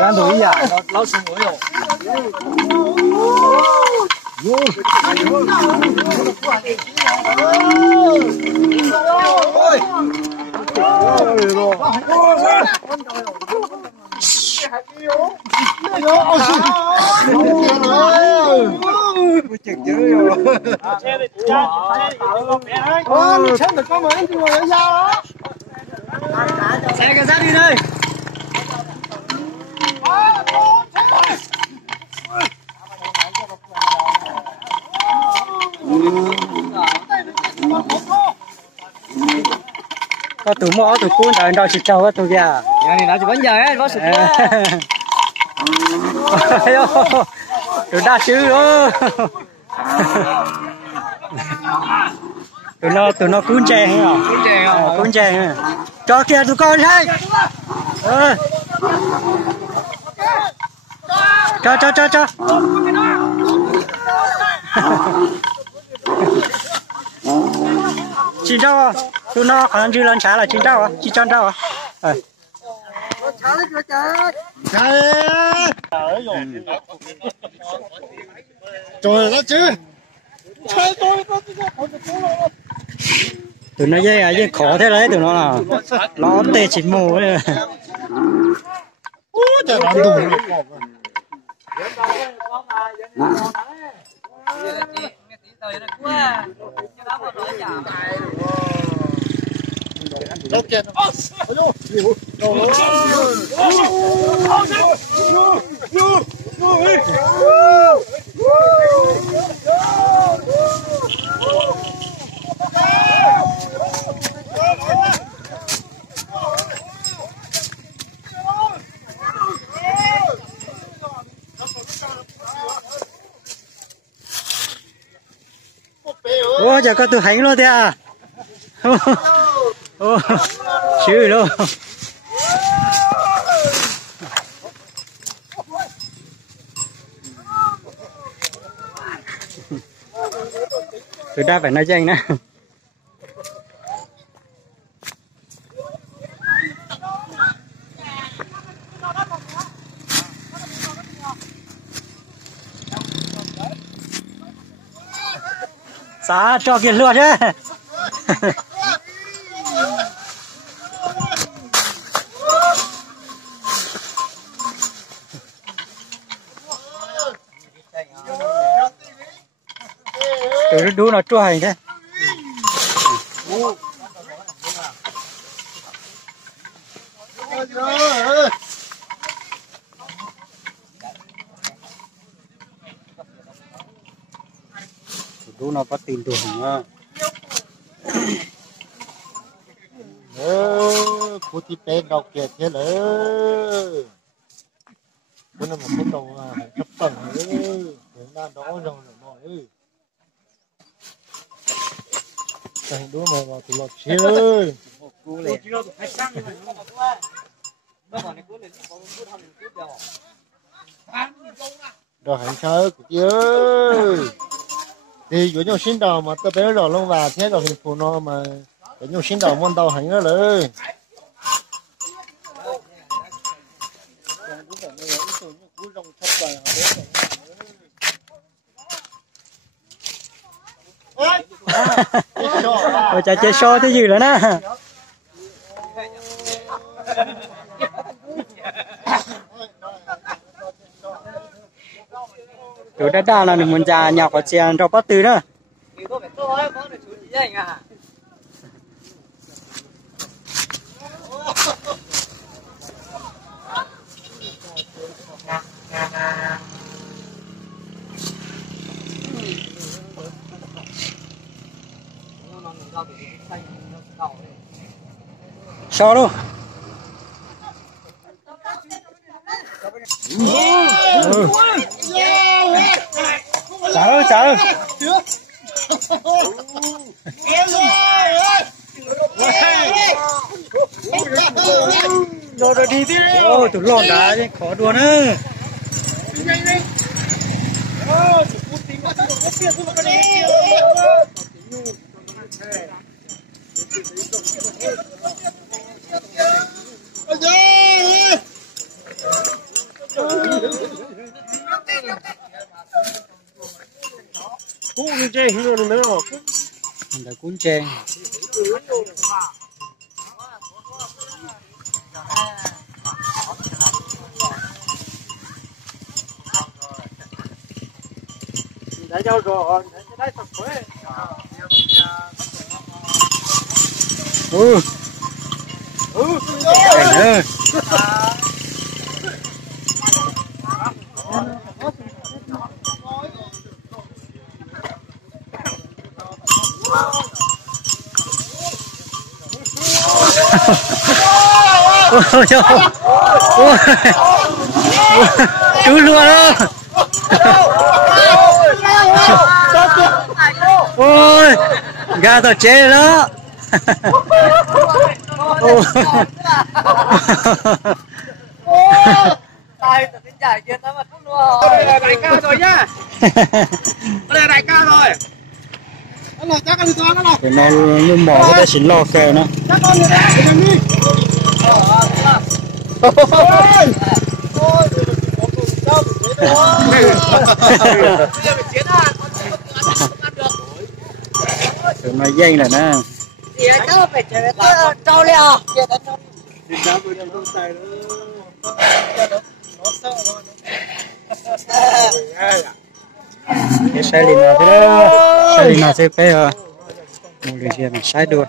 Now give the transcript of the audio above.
ăn thử à, nó xuống muối rồi. Xe cái rác đi đây. Có tụi mỏ tụi cuốn đợi đòi xịt trâu á tụi kìa. Này nó chỉ bánh giờ ấy, nó xịt tụi đa chứ đó. Tụi nó cuốn chè hả? Cuốn chè hả? Cho kìa tụi con đây. Cho. Chín rau à? Tụi nó khả năng dư lên trả là chín rau à? Chín chân rau à? Trời nó chứ. Tụi nó dây khó thế đấy, tụi nó là nó tê chín mù ấy. Trời nó đủ. Đâu kìa. Ủa giờ có tụi hành luôn thế à? Chữ luôn. Tụi ta phải nói cho anh nè. Xá cho kiệt lượt đấy. Tụi đu nó chua hành thế. Đu nó có tiền tuồng á. Cô tí tên đọc kìa thế lỡ. Cô này một con đầu cấp tầng nữa. Thế là đó rồi mọi ơi. Cảnh đua mà vào tụi lọt xe ơi. Rồi hành chơi của chị ơi. Thì với nhau xin đầu mà tôi bé rồi luôn và thế rồi hình phụ nó mà với nhau xin đầu môn đầu hành đóเลยÔi chà chơi show thế gì nữa nè. Tụi đã đào là mình già nhọc ở chèn cho bắt từ đó. Show luôn. Chở. Rồi đi tiếp. Ôi tụi lon đá khó đùa nữa. Cuốn chê hiểu rồi nữa. Là cuốn chê. Đã giao rồi, đã tập khỏe. Nữa. Chú luôn đó. Ôi, gà tao chế đó. Tay tự tin giải kia tao mà không luôn. Đây là đại ca rồi nhá. Đây là đại ca rồi. Cái này như mỏ cái ta xin lo kèo nữa. Cái này dây này nè. Thì nó phải trâu leo. Cái xe lì nào thế đó, xe lì nào thế bé à, một cái gì mà sai được.